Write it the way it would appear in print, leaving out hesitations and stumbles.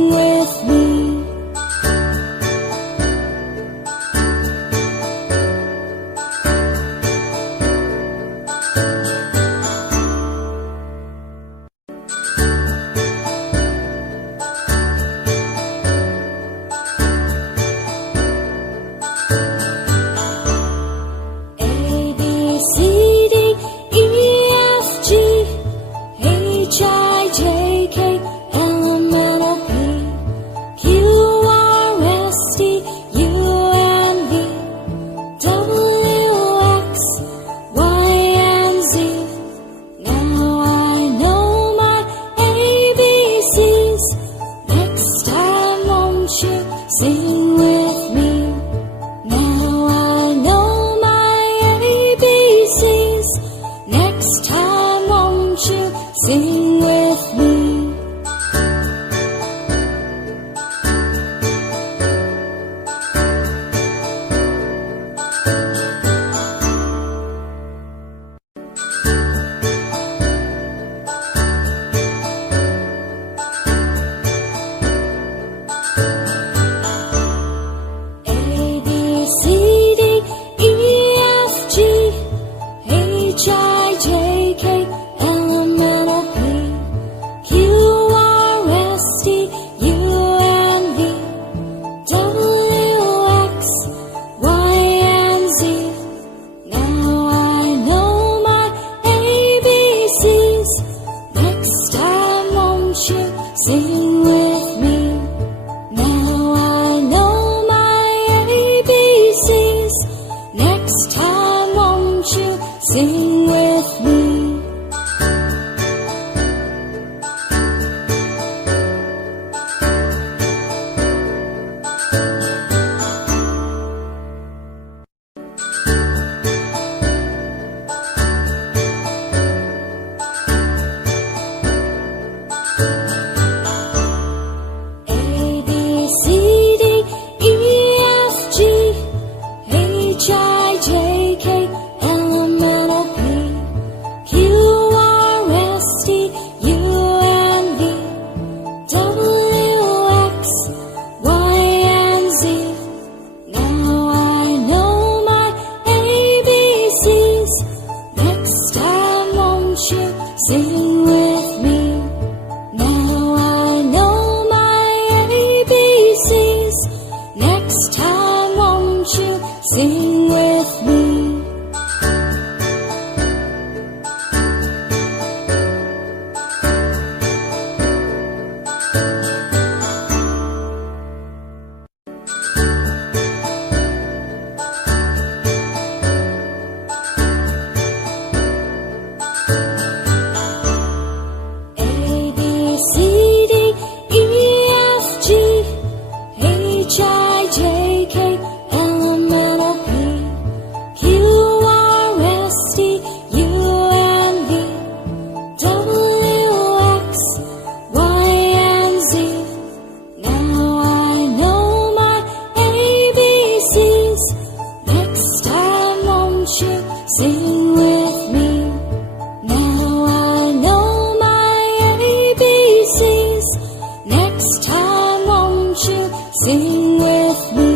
Sing with me. Sing with me. Now I know my ABCs. Next time won't you sing with me? Sing with me. Now I know my ABCs. Next time won't you sing with me? Sing with me. Now I know my ABCs. Next time won't you sing with me? Sing with me. Now I know my ABCs. Next time won't you sing with me?